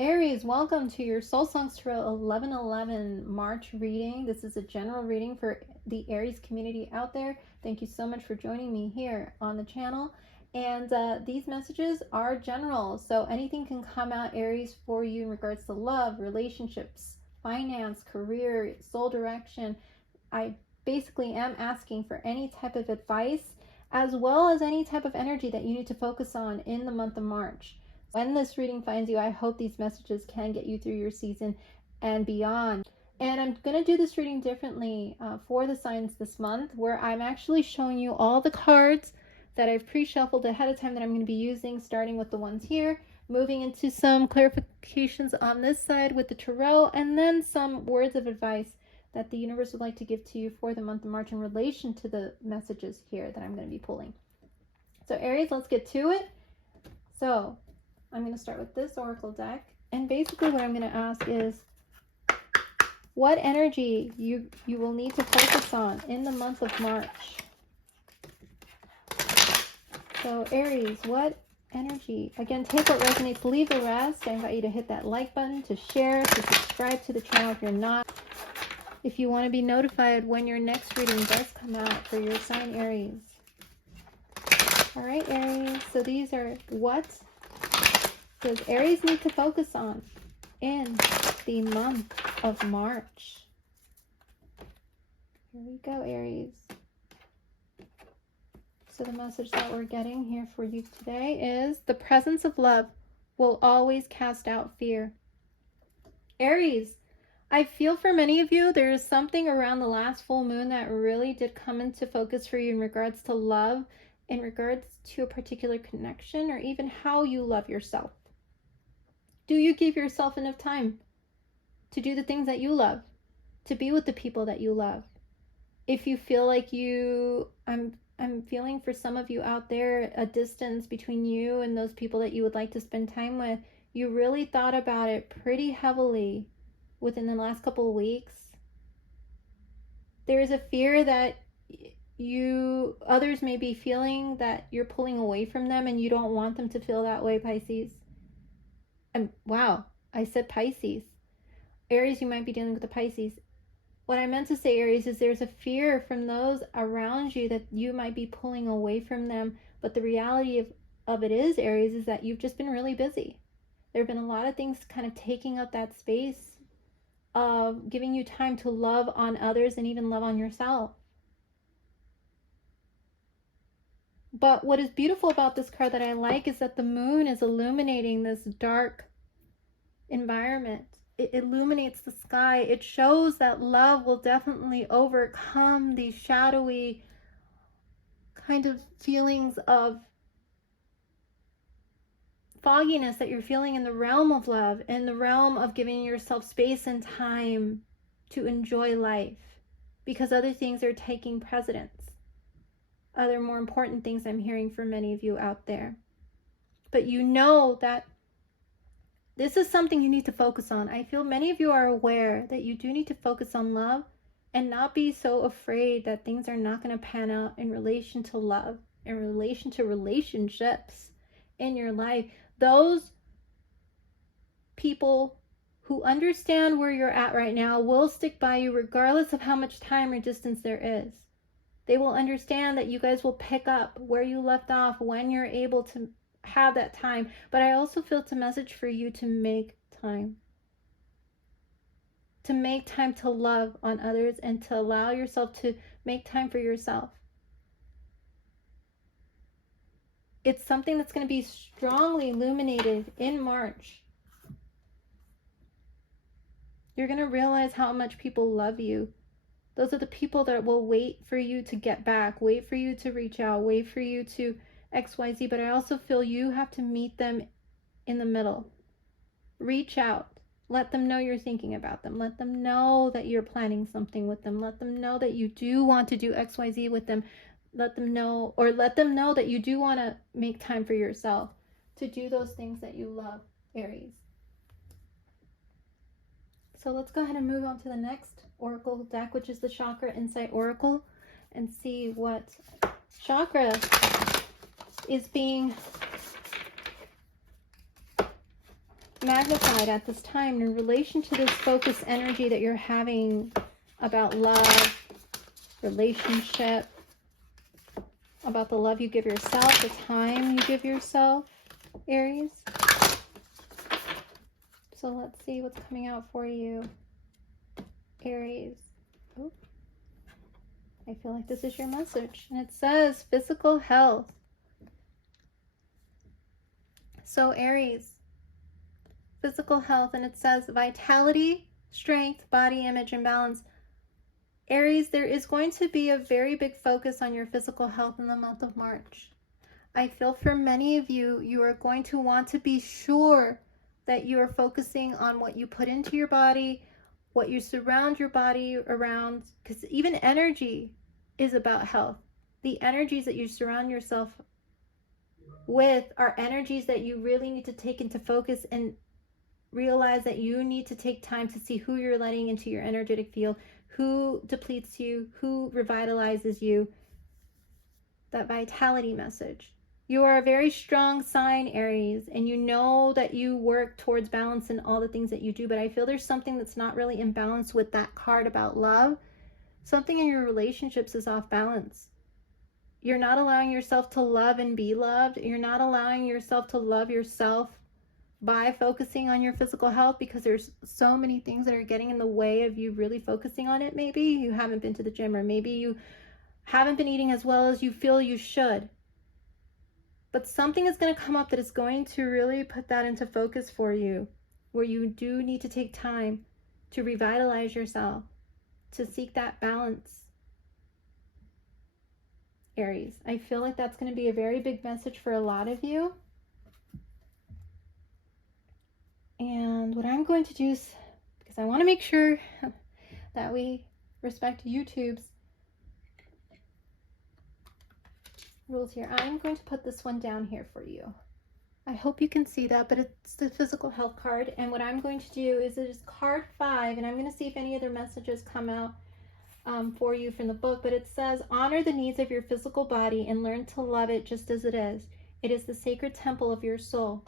Aries, welcome to your Soul Songs Tarot 11/11 March reading. This is a general reading for the Aries community out there. Thank you so much for joining me here on the channel. And these messages are general, so anything can come out, Aries, for you in regards to love, relationships, finance, career, soul direction. I basically am asking for any type of advice, as well as any type of energy that you need to focus on in the month of March. When this reading finds you, I hope these messages can get you through your season and beyond. And I'm going to do this reading differently for the signs this month, where I'm actually showing you all the cards that I've pre-shuffled ahead of time that I'm going to be using, starting with the ones here, moving into some clarifications on this side with the tarot, and then some words of advice that the universe would like to give to you for the month of March in relation to the messages here that I'm going to be pulling. So Aries, let's get to it. So I'm going to start with this oracle deck, and basically what I'm going to ask is what energy you will need to focus on in the month of March. So Aries, what energy? Again, take what resonates, leave the rest. I invite you to hit that like button, to share, to subscribe to the channel if you're not. If you want to be notified when your next reading does come out for your sign, Aries. All right, Aries, so these are what does Aries need to focus on in the month of March? Here we go, Aries. So the message that we're getting here for you today is the presence of love will always cast out fear. Aries, I feel for many of you, there is something around the last full moon that really did come into focus for you in regards to love, in regards to a particular connection, or even how you love yourself. Do you give yourself enough time to do the things that you love, to be with the people that you love? If you feel like I'm feeling for some of you out there a distance between you and those people that you would like to spend time with, you really thought about it pretty heavily within the last couple of weeks. There is a fear that others may be feeling that you're pulling away from them, and you don't want them to feel that way, Pisces. And wow, I said Pisces. Aries, you might be dealing with the Pisces. What I meant to say, Aries, is there's a fear from those around you that you might be pulling away from them. But the reality of it is, Aries, is that you've just been really busy. There have been a lot of things kind of taking up that space of giving you time to love on others and even love on yourself. But what is beautiful about this card that I like is that the moon is illuminating this dark environment. It illuminates the sky. It shows that love will definitely overcome these shadowy kind of feelings of fogginess that you're feeling in the realm of love, in the realm of giving yourself space and time to enjoy life, because other things are taking precedence. Other more important things I'm hearing from many of you out there. But you know that this is something you need to focus on. I feel many of you are aware that you do need to focus on love and not be so afraid that things are not going to pan out in relation to love, in relation to relationships in your life. Those people who understand where you're at right now will stick by you regardless of how much time or distance there is. They will understand that you guys will pick up where you left off when you're able to have that time. But I also feel it's a message for you to make time. To make time to love on others and to allow yourself to make time for yourself. It's something that's going to be strongly illuminated in March. You're going to realize how much people love you. Those are the people that will wait for you to get back, wait for you to reach out, wait for you to XYZ. But I also feel you have to meet them in the middle. Reach out. Let them know you're thinking about them. Let them know that you're planning something with them. Let them know that you do want to do XYZ with them. Let them know that you do want to make time for yourself to do those things that you love, Aries. So let's go ahead and move on to the next oracle deck, which is the Chakra Insight Oracle, and see what chakra is being magnified at this time in relation to this focused energy that you're having about love, relationship, about the love you give yourself, the time you give yourself, Aries. So let's see what's coming out for you, Aries. Oh, I feel like this is your message. And it says physical health. So Aries, physical health, and it says vitality, strength, body image, and balance. Aries, there is going to be a very big focus on your physical health in the month of March. I feel for many of you, you are going to want to be sure that you are focusing on what you put into your body, what you surround your body around, because even energy is about health. The energies that you surround yourself with are energies that you really need to take into focus and realize that you need to take time to see who you're letting into your energetic field, who depletes you, who revitalizes you. That vitality message. You are a very strong sign, Aries, and you know that you work towards balance in all the things that you do, but I feel there's something that's not really in balance with that card about love. Something in your relationships is off balance. You're not allowing yourself to love and be loved. You're not allowing yourself to love yourself by focusing on your physical health, because there's so many things that are getting in the way of you really focusing on it. Maybe you haven't been to the gym, or maybe you haven't been eating as well as you feel you should. But something is going to come up that is going to really put that into focus for you, where you do need to take time to revitalize yourself, to seek that balance. Aries, I feel like that's going to be a very big message for a lot of you. And what I'm going to do is, because I want to make sure that we respect YouTube's rules here, I'm going to put this one down here for you. I hope you can see that, but it's the physical health card. And what I'm going to do is, it is card 5, and I'm going to see if any other messages come out for you from the book. But it says, honor the needs of your physical body and learn to love it just as it is. It is the sacred temple of your soul.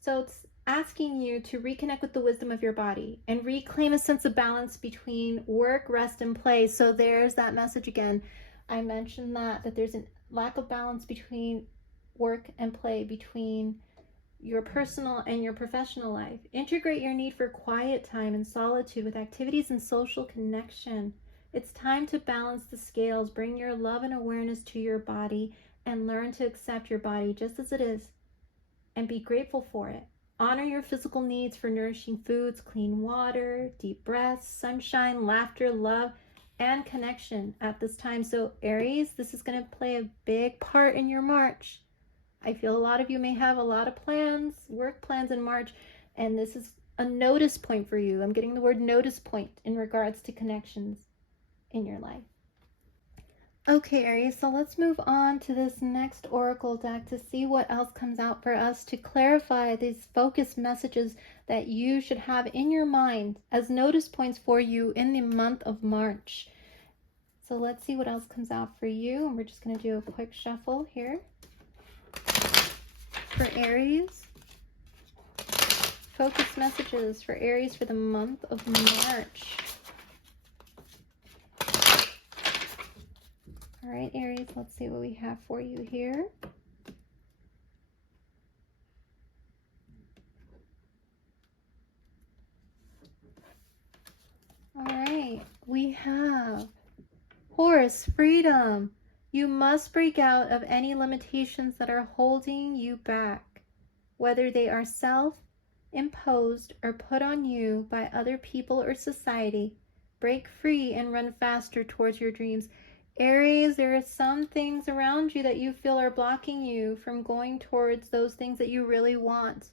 So it's asking you to reconnect with the wisdom of your body and reclaim a sense of balance between work, rest, and play. So there's that message again. I mentioned that there's a lack of balance between work and play, between your personal and your professional life. Integrate your need for quiet time and solitude with activities and social connection. It's time to balance the scales. Bring your love and awareness to your body and learn to accept your body just as it is and be grateful for it. Honor your physical needs for nourishing foods, clean water, deep breaths, sunshine, laughter, love, and connection at this time. So Aries, this is going to play a big part in your March. I feel a lot of you may have a lot of plans, work plans in March, and this is a notice point for you. I'm getting the word notice point in regards to connections in your life. Okay, Aries, so let's move on to this next oracle deck to see what else comes out for us to clarify these focused messages that you should have in your mind as notice points for you in the month of March. So let's see what else comes out for you, and we're just going to do a quick shuffle here. For Aries, focus messages for Aries for the month of March. All right, Aries, let's see what we have for you here. All right, we have Horse, freedom. You must break out of any limitations that are holding you back, whether they are self-imposed or put on you by other people or society. Break free and run faster towards your dreams. Aries, there are some things around you that you feel are blocking you from going towards those things that you really want.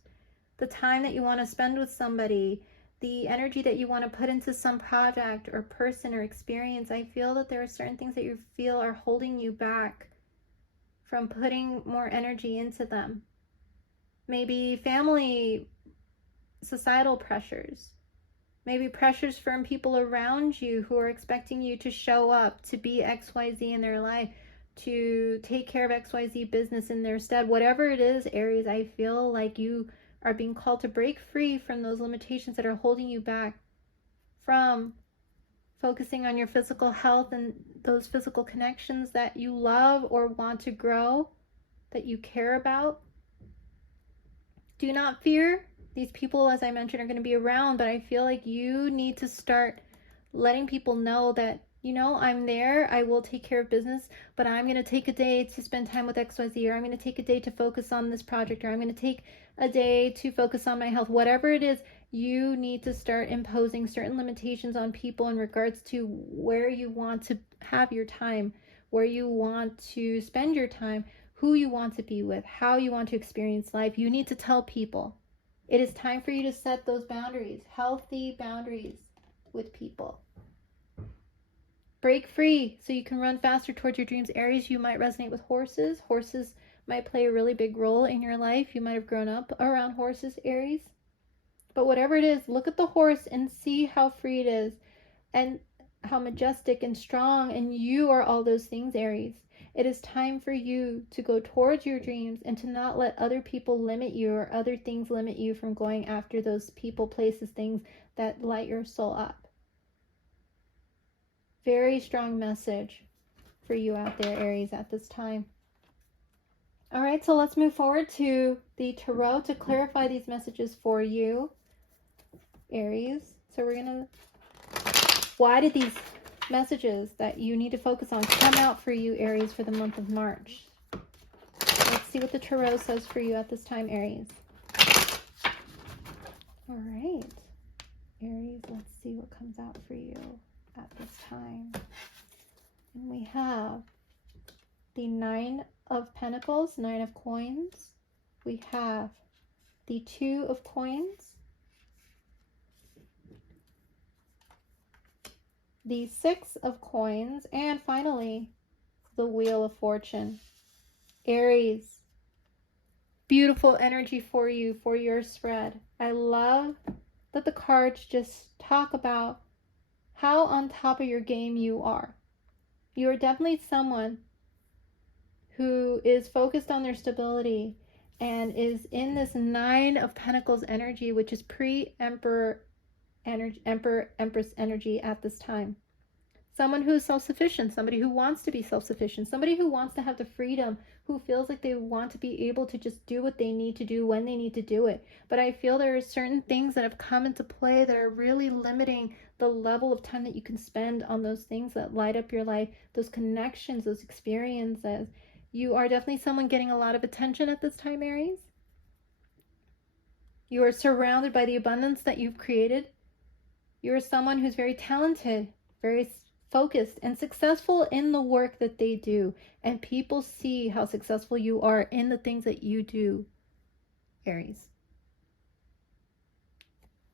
The time that you want to spend with somebody, the energy that you want to put into some project or person or experience. I feel that there are certain things that you feel are holding you back from putting more energy into them. Maybe family, societal pressures. Maybe pressures from people around you who are expecting you to show up, to be XYZ in their life, to take care of XYZ business in their stead. Whatever it is, Aries, I feel like you are being called to break free from those limitations that are holding you back from focusing on your physical health and those physical connections that you love or want to grow, that you care about. Do not fear. These people, as I mentioned, are going to be around, but I feel like you need to start letting people know that, I'm there, I will take care of business, but I'm going to take a day to spend time with XYZ, or I'm going to take a day to focus on this project, or I'm going to take a day to focus on my health. Whatever it is, you need to start imposing certain limitations on people in regards to where you want to have your time, where you want to spend your time, who you want to be with, how you want to experience life. You need to tell people. It is time for you to set those boundaries, healthy boundaries with people. Break free so you can run faster towards your dreams. Aries, you might resonate with horses. Horses might play a really big role in your life. You might have grown up around horses, Aries. But whatever it is, look at the horse and see how free it is and how majestic and strong, and you are all those things, Aries. It is time for you to go towards your dreams and to not let other people limit you or other things limit you from going after those people, places, things that light your soul up. Very strong message for you out there, Aries, at this time. All right, so let's move forward to the tarot to clarify these messages for you, Aries. So we're going to... Why did these messages that you need to focus on come out for you, Aries, for the month of March? Let's see what the tarot says for you at this time, Aries. All right, Aries, let's see what comes out for you at this time. And we have the 9 of Pentacles, 9 of Coins. We have the 2 of Coins, the 6 of Coins, and finally, the Wheel of Fortune. Aries, beautiful energy for you, for your spread. I love that the cards just talk about how on top of your game you are. You are definitely someone who is focused on their stability and is in this 9 of Pentacles energy, which is pre-Emperor energy, Empress energy at this time. Someone who is self-sufficient, somebody who wants to be self-sufficient, somebody who wants to have the freedom, who feels like they want to be able to just do what they need to do when they need to do it. But I feel there are certain things that have come into play that are really limiting the level of time that you can spend on those things that light up your life, those connections, those experiences. You are definitely someone getting a lot of attention at this time, Aries. You are surrounded by the abundance that you've created. You are someone who's very talented, very focused and successful in the work that they do, and people see how successful you are in the things that you do, Aries.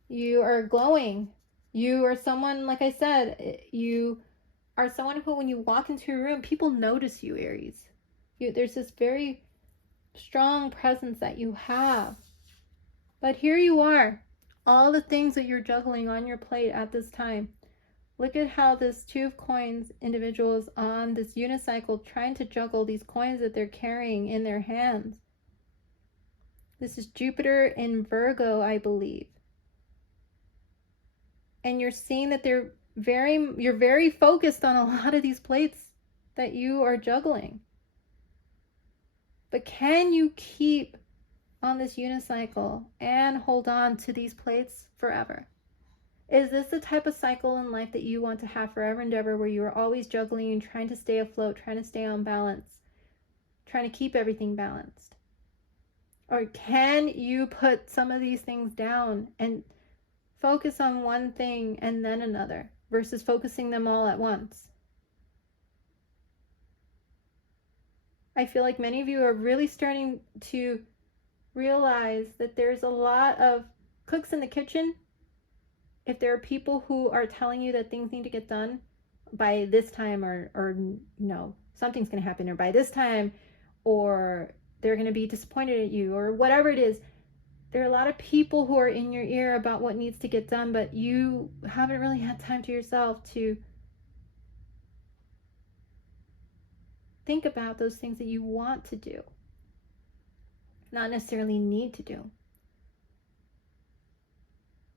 You are glowing. You are someone, like I said, you are someone who, when you walk into a room, people notice you, Aries. There's this very strong presence that you have. But here you are, all the things that you're juggling on your plate at this time. Look at how this 2 of Coins individual is on this unicycle trying to juggle these coins that they're carrying in their hands. This is Jupiter in Virgo, I believe. And you're seeing that you're very focused on a lot of these plates that you are juggling. But can you keep on this unicycle and hold on to these plates forever? Is this the type of cycle in life that you want to have forever and ever, where you are always juggling and trying to stay afloat, trying to stay on balance, trying to keep everything balanced? Or can you put some of these things down and focus on one thing and then another, versus focusing them all at once? I feel like many of you are really starting to realize that there's a lot of cooks in the kitchen. If there are people who are telling you that things need to get done by this time, or no, something's going to happen, or by this time, or they're going to be disappointed at you, or whatever it is, there are a lot of people who are in your ear about what needs to get done, but you haven't really had time to yourself to think about those things that you want to do, not necessarily need to do.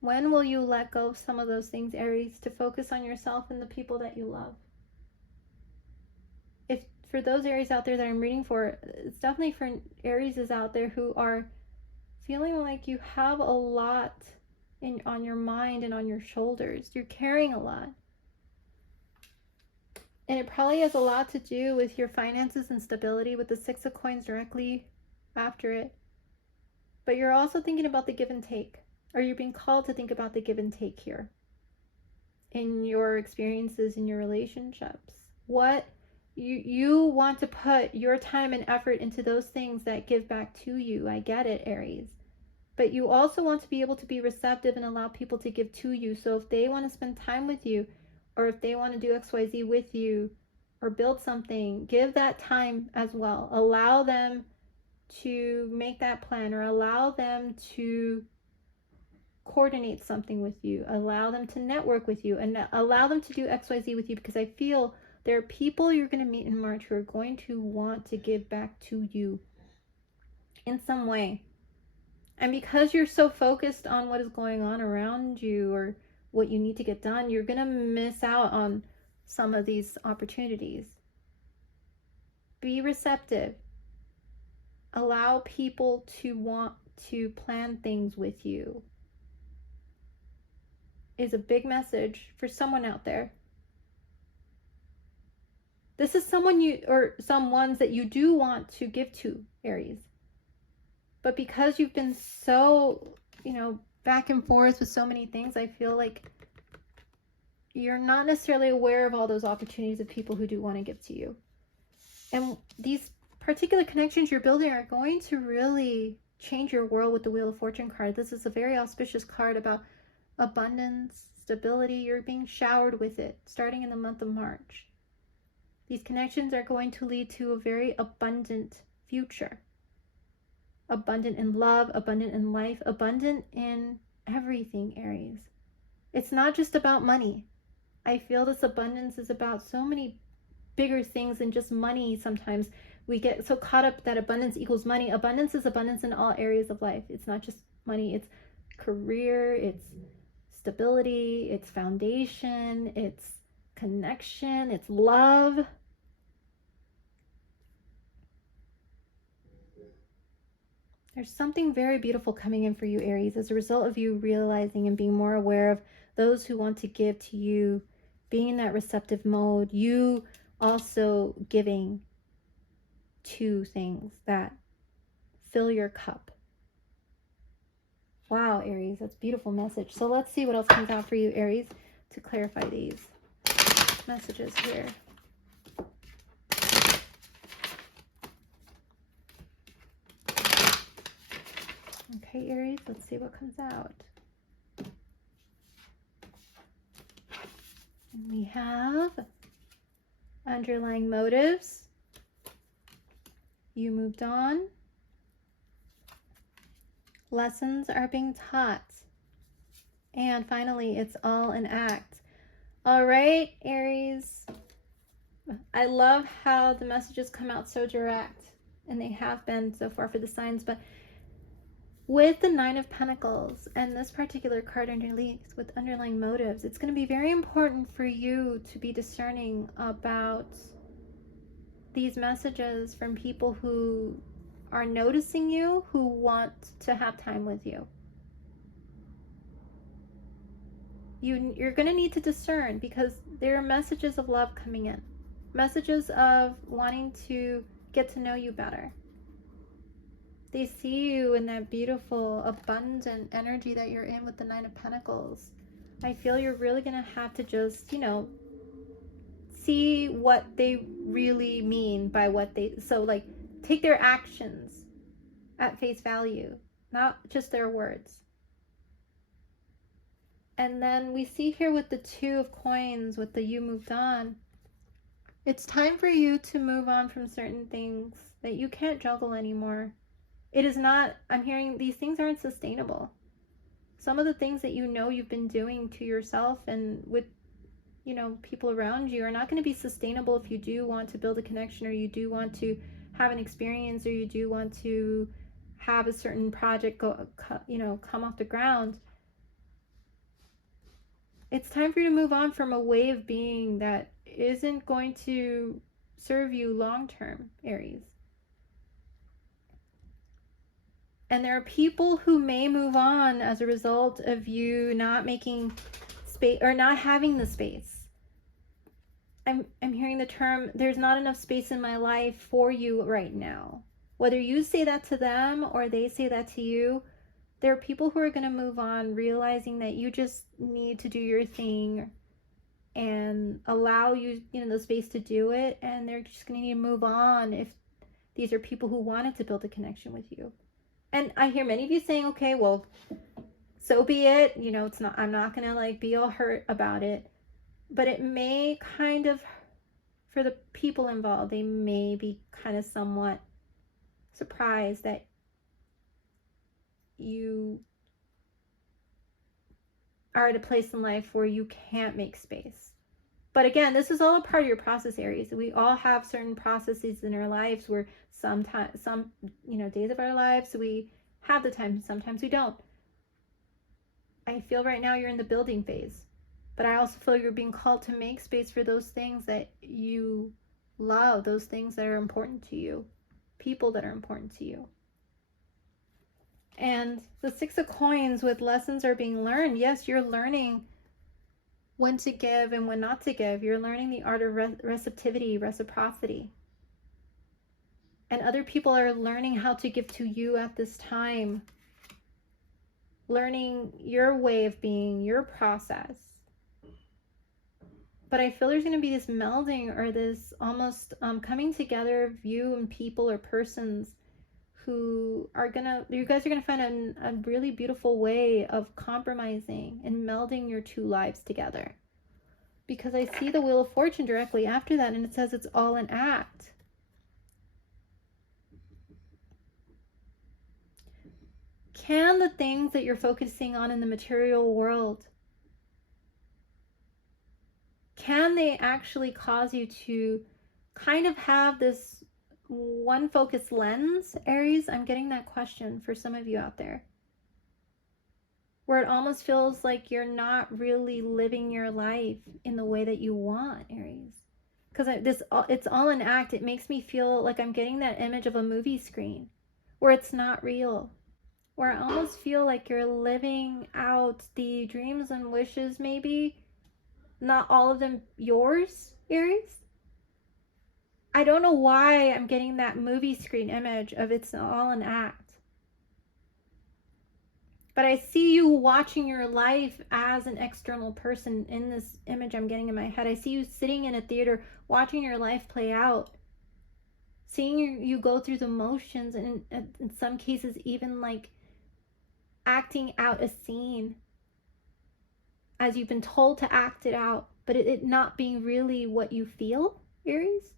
When will you let go of some of those things, Aries, to focus on yourself and the people that you love? If for those Aries out there that I'm reading for, it's definitely for Aries is out there who are feeling like you have a lot on your mind and on your shoulders. You're carrying a lot. And it probably has a lot to do with your finances and stability, with the Six of Coins directly after it. But you're also thinking about the give and take, or you're being called to think about the give and take here in your experiences in your relationships. What you want to put your time and effort into those things that give back to you. I get it, Aries. But you also want to be able to be receptive and allow people to give to you. So if they want to spend time with you, or if they want to do XYZ with you, or build something, give that time as well. Allow them to make that plan, or allow them to coordinate something with you. Allow them to network with you, and allow them to do XYZ with you, because I feel there are people you're going to meet in March who are going to want to give back to you in some way. And because you're so focused on what is going on around you or what you need to get done, you're going to miss out on some of these opportunities. Be receptive. Allow people to want to plan things with you. Is a big message for someone out there. This is someone some ones that you do want to give to, Aries. But because you've been so, back and forth with so many things, I feel like you're not necessarily aware of all those opportunities of people who do want to give to you. And these particular connections you're building are going to really change your world with the Wheel of Fortune card. This is a very auspicious card about abundance, stability. You're being showered with it starting in the month of March. These connections are going to lead to a very abundant future. Abundant in love, abundant in life, abundant in everything, Aries. It's not just about money. I feel this abundance is about so many bigger things than just money. Sometimes we get so caught up that abundance equals money. Abundance is abundance in all areas of life. It's not just money. It's career, it's stability, it's foundation, it's connection, it's love. There's something very beautiful coming in for you, Aries, as a result of you realizing and being more aware of those who want to give to you, being in that receptive mode, you also giving to things that fill your cup. Wow, Aries, that's a beautiful message. So let's see what else comes out for you, Aries, to clarify these messages here. Okay, Aries, let's see what comes out. And we have underlying motives. You moved on. Lessons are being taught. And finally, it's all an act. All right, Aries. I love how the messages come out so direct, and they have been so far for the signs, but with the Nine of Pentacles and this particular card underneath with underlying motives, it's going to be very important for you to be discerning about these messages from people who are noticing you, who want to have time with you. You're going to need to discern, because there are messages of love coming in, messages of wanting to get to know you better. They see you in that beautiful, abundant energy that you're in with the Nine of Pentacles. I feel you're really going to have to just, see what they really mean by what they... So, take their actions at face value, not just their words. And then we see here with the Two of Coins, with the you moved on. It's time for you to move on from certain things that you can't juggle anymore. It is not, I'm hearing these things aren't sustainable. Some of the things that you've been doing to yourself and with, people around you are not going to be sustainable if you do want to build a connection, or you do want to have an experience, or you do want to have a certain project come off the ground. It's time for you to move on from a way of being that isn't going to serve you long term, Aries. And there are people who may move on as a result of you not making space or not having the space. I'm hearing the term, there's not enough space in my life for you right now. Whether you say that to them or they say that to you, there are people who are going to move on realizing that you just need to do your thing and allow you, the space to do it. And they're just going to need to move on if these are people who wanted to build a connection with you. And I hear many of you saying, okay, well, so be it. It's not, I'm not going to like be all hurt about it. But it may kind of, for the people involved, they may be kind of somewhat surprised that you are at a place in life where you can't make space. But again, this is all a part of your process, Aries. We all have certain processes in our lives where sometimes, some days of our lives, we have the time, sometimes we don't. I feel right now you're in the building phase, but I also feel you're being called to make space for those things that you love, those things that are important to you, people that are important to you. And the Six of Coins with lessons are being learned. Yes, you're learning when to give and when not to give. You're learning the art of receptivity, reciprocity. And other people are learning how to give to you at this time. Learning your way of being, your process. But I feel there's going to be this melding or this almost coming together of you and people or persons who are you guys are gonna find a really beautiful way of compromising and melding your two lives together. Because I see the Wheel of Fortune directly after that, and it says it's all an act. Can the things that you're focusing on in the material world, can they actually cause you to kind of have this one focus lens, Aries? I'm getting that question for some of you out there, where it almost feels like you're not really living your life in the way that you want, Aries. Because it's all an act. It makes me feel like I'm getting that image of a movie screen where it's not real, where I almost feel like you're living out the dreams and wishes, maybe not all of them yours, Aries. I don't know why I'm getting that movie screen image of it's all an act. But I see you watching your life as an external person in this image I'm getting in my head. I see you sitting in a theater watching your life play out. Seeing you go through the motions, and in some cases even like acting out a scene as you've been told to act it out, but it not being really what you feel, Aries.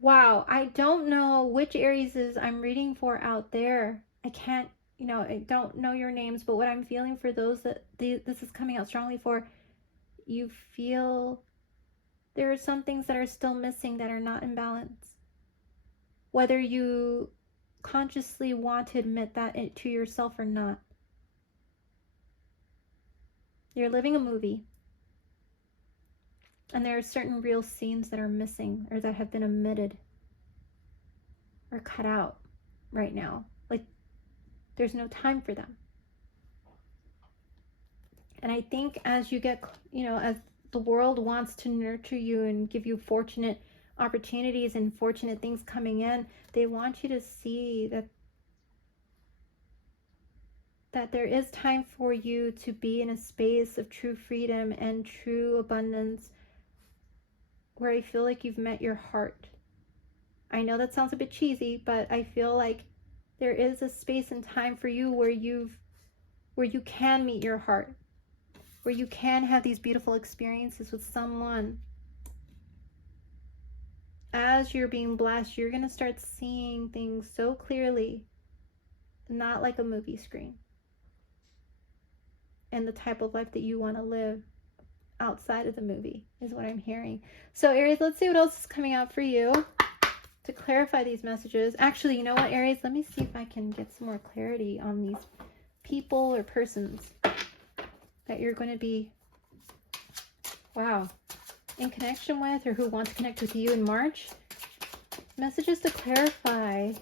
Wow, I don't know which Arieses I'm reading for out there. I can't, I don't know your names, but what I'm feeling for those that this is coming out strongly for, you feel there are some things that are still missing, that are not in balance. Whether you consciously want to admit that to yourself or not. You're living a movie. And there are certain real scenes that are missing or that have been omitted or cut out right now. Like, there's no time for them. And I think as you get, as the world wants to nurture you and give you fortunate opportunities and fortunate things coming in, they want you to see that there is time for you to be in a space of true freedom and true abundance, where I feel like you've met your heart. I know that sounds a bit cheesy, but I feel like there is a space and time for you where you can meet your heart, where you can have these beautiful experiences with someone. As you're being blessed, you're going to start seeing things so clearly, not like a movie screen, and the type of life that you want to live outside of the movie is what I'm hearing. So Aries, let's see what else is coming out for you to clarify these messages. Actually, you know what, Aries? Let me see if I can get some more clarity on these people or persons that you're going to be Wow. In connection with or who wants to connect with you in March. Messages to clarify.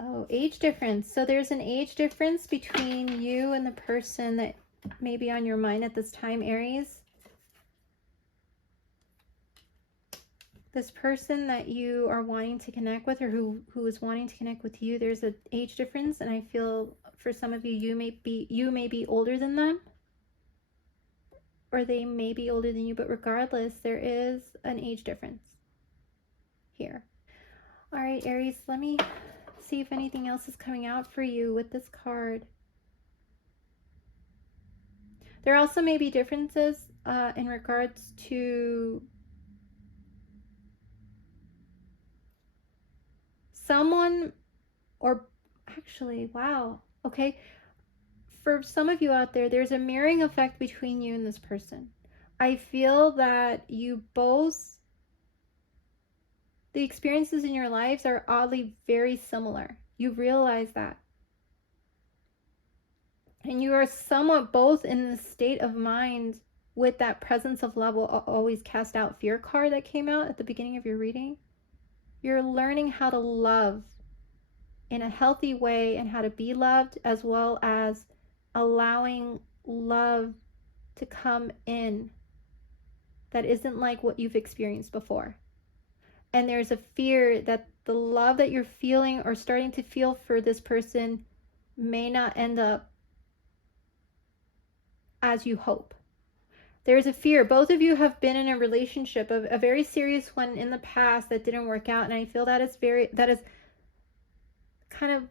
Oh, age difference. So there's an age difference between you and the person that may be on your mind at this time, Aries. This person that you are wanting to connect with, or who is wanting to connect with you, there's an age difference, and I feel for some of you, you may be older than them, or they may be older than you, but regardless, there is an age difference here. All right, Aries, let me see if anything else is coming out for you with this card. There also may be differences in regards to someone, or actually, wow, okay. For some of you out there, there's a mirroring effect between you and this person. I feel that you both, the experiences in your lives are oddly very similar. You realize that. And you are somewhat both in the state of mind with that presence of love will always cast out fear card that came out at the beginning of your reading. You're learning how to love in a healthy way and how to be loved, as well as allowing love to come in that isn't like what you've experienced before. And there's a fear that the love that you're feeling or starting to feel for this person may not end up as you hope. There's a fear. Both of you have been in a relationship, a very serious one in the past that didn't work out, and I feel that is kind of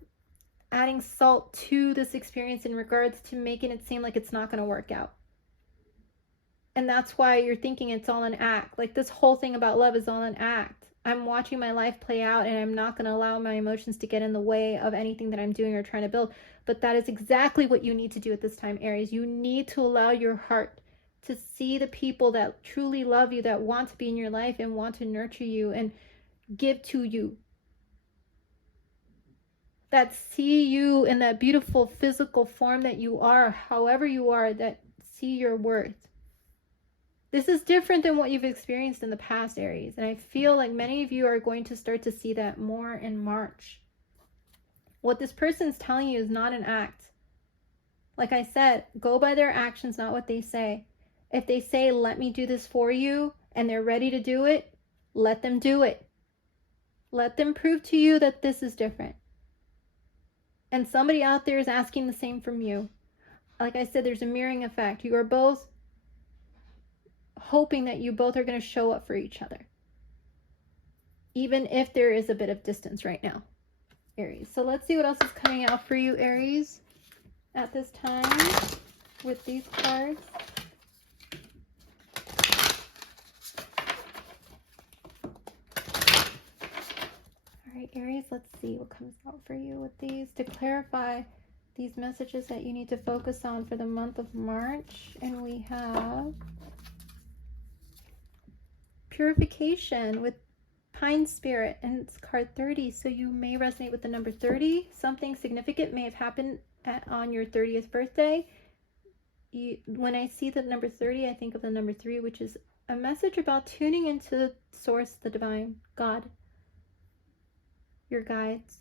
adding salt to this experience in regards to making it seem like it's not going to work out. And that's why you're thinking it's all an act. Like, this whole thing about love is all an act. I'm watching my life play out, and I'm not going to allow my emotions to get in the way of anything that I'm doing or trying to build. But that is exactly what you need to do at this time, Aries. You need to allow your heart to see the people that truly love you, that want to be in your life and want to nurture you and give to you, that see you in that beautiful physical form that you are, however you are, that see your worth. This is different than what you've experienced in the past, Aries, and I feel like many of you are going to start to see that more in March. What this person's telling you is not an act. Like I said, go by their actions, not what they say. If they say, let me do this for you, and they're ready to do it, let them do it. Let them prove to you that this is different. And somebody out there is asking the same from you. Like I said, there's a mirroring effect. You are both hoping that you both are going to show up for each other, even if there is a bit of distance right now, Aries. So let's see what else is coming out for you, Aries, at this time with these cards. All right, Aries, let's see what comes out for you with these to clarify these messages that you need to focus on for the month of March. And we have purification with Pine Spirit, and it's card 30. So you may resonate with the number 30. Something significant may have happened on your 30th birthday. When I see the number 30, I think of the number 3, which is a message about tuning into the source, the divine, God, your guides.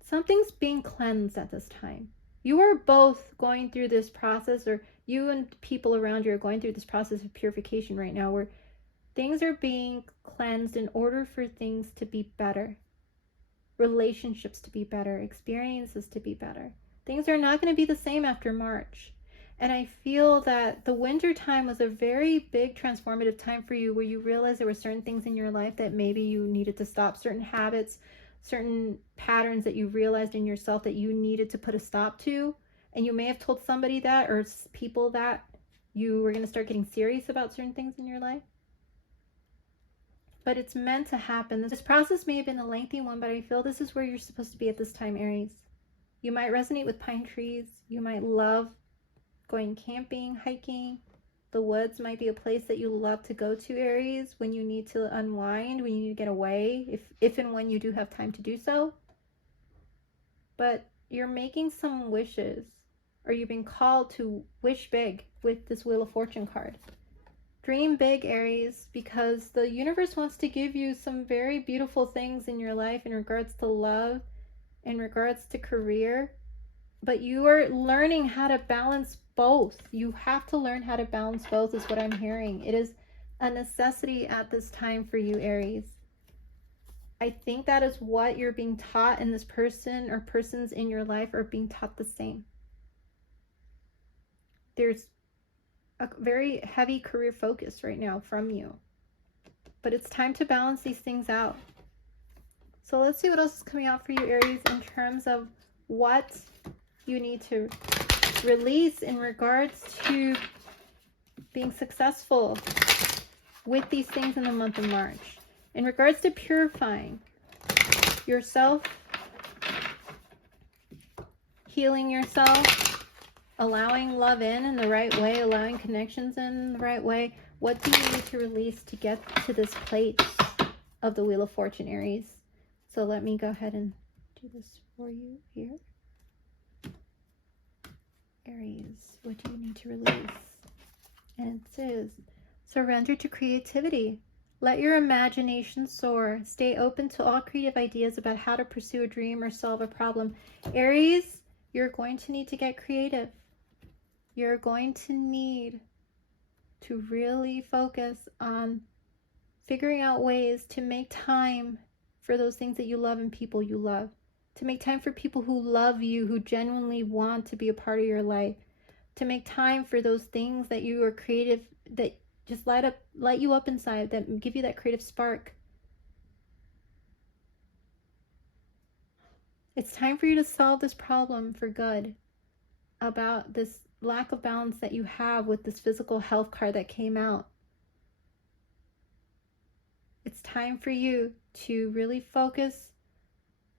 Something's being cleansed at this time. You are both going through this process, or you and people around you are going through this process of purification right now, where things are being cleansed in order for things to be better, relationships to be better, experiences to be better. Things are not going to be the same after March. And I feel that the winter time was a very big transformative time for you, where you realized there were certain things in your life that maybe you needed to stop, certain habits, certain patterns that you realized in yourself that you needed to put a stop to. And you may have told somebody that, or people that you were going to start getting serious about certain things in your life. But it's meant to happen. This process may have been a lengthy one, but I feel this is where you're supposed to be at this time, Aries. You might resonate with pine trees. You might love going camping, hiking. The woods might be a place that you love to go to, Aries, when you need to unwind, when you need to get away, if and when you do have time to do so. But you're making some wishes, or you've been called to wish big with this Wheel of Fortune card. Dream big, Aries, because the universe wants to give you some very beautiful things in your life in regards to love, in regards to career, but you are learning how to balance both. You have to learn how to balance both is what I'm hearing. It is a necessity at this time for you, Aries. I think that is what you're being taught, and this person or persons in your life are being taught the same. There's a very heavy career focus right now from you, but it's time to balance these things out. So let's see what else is coming out for you, Aries, in terms of what you need to release in regards to being successful with these things in the month of March. In regards to purifying yourself, healing yourself, allowing love in the right way, allowing connections in the right way, what do you need to release to get to this plate of the Wheel of Fortune, Aries? So let me go ahead and do this for you here. Aries, what do you need to release? And it says, surrender to creativity. Let your imagination soar. Stay open to all creative ideas about how to pursue a dream or solve a problem. Aries, you're going to need to get creative. You're going to need to really focus on figuring out ways to make time for those things that you love and people you love. To make time for people who love you, who genuinely want to be a part of your life. To make time for those things that you are creative, that just light you up inside, that give you that creative spark. It's time for you to solve this problem for good about this lack of balance that you have with this physical health card that came out. It's time for you to really focus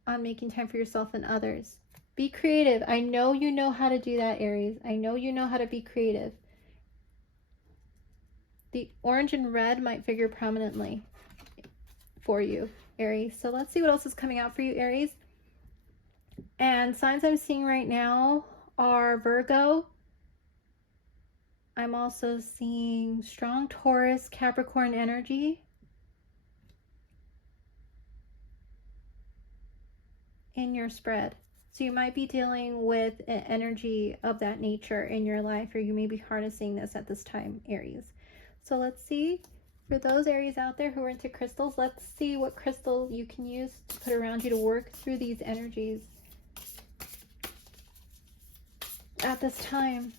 on making time for yourself and others. Be creative. I know you know how to do that, Aries. I know you know how to be creative. The orange and red might figure prominently for you, Aries. So let's see what else is coming out for you, Aries. And signs I'm seeing right now are Virgo. I'm also seeing strong Taurus, Capricorn energy in your spread. So you might be dealing with an energy of that nature in your life, or you may be harnessing this at this time, Aries. So let's see, for those Aries out there who are into crystals, let's see what crystal you can use to put around you to work through these energies at this time.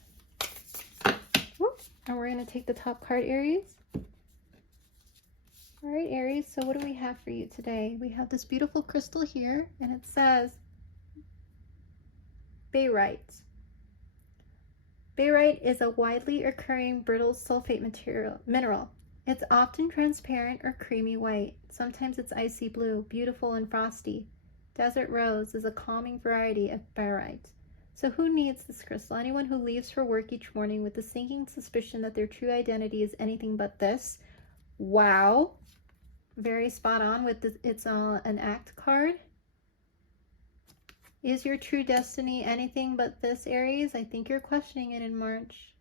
And we're going to take the top card, Aries. All right, Aries, so what do we have for you today? We have this beautiful crystal here, and it says barite. Barite is a widely occurring brittle sulfate mineral. It's often transparent or creamy white. Sometimes it's icy blue, beautiful and frosty. Desert rose is a calming variety of barite. So who needs this crystal? Anyone who leaves for work each morning with the sinking suspicion that their true identity is anything but this. Wow. Very spot on with this. It's an act card. Is your true destiny anything but this, Aries? I think you're questioning it in March.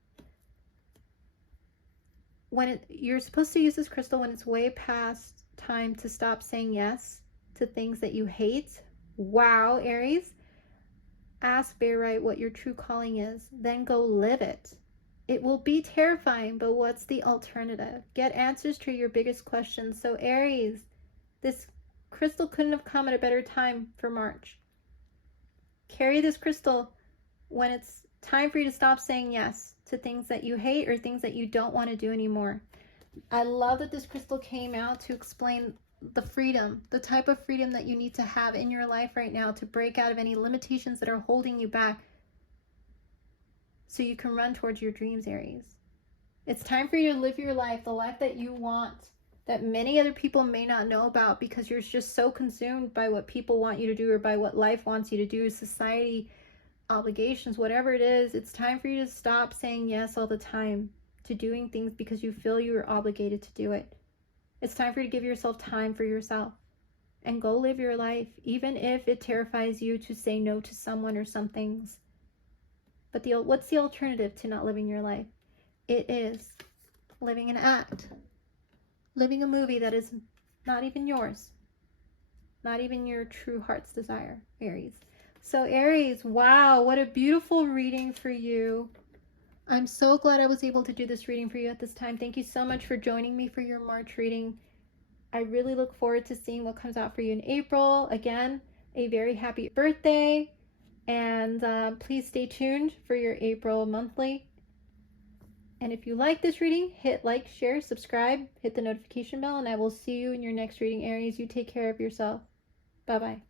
You're supposed to use this crystal when it's way past time to stop saying yes to things that you hate. Wow, Aries. Ask barite what your true calling is, then go live it. It will be terrifying, but what's the alternative? Get answers to your biggest questions. So Aries, this crystal couldn't have come at a better time for March. Carry this crystal when it's time for you to stop saying yes to things that you hate or things that you don't want to do anymore. I love that this crystal came out to explain the freedom, the type of freedom that you need to have in your life right now to break out of any limitations that are holding you back so you can run towards your dreams, Aries. It's time for you to live your life, the life that you want, that many other people may not know about because you're just so consumed by what people want you to do or by what life wants you to do, society, obligations, whatever it is. It's time for you to stop saying yes all the time to doing things because you feel you are obligated to do it. It's time for you to give yourself time for yourself and go live your life, even if it terrifies you to say no to someone or some things. But what's the alternative to not living your life? It is living an act, living a movie that is not even yours, not even your true heart's desire, Aries. So Aries, wow, what a beautiful reading for you. I'm so glad I was able to do this reading for you at this time. Thank you so much for joining me for your March reading. I really look forward to seeing what comes out for you in April. Again, a very happy birthday. And please stay tuned for your April monthly. And if you like this reading, hit like, share, subscribe, hit the notification bell, and I will see you in your next reading, Aries. You take care of yourself. Bye-bye.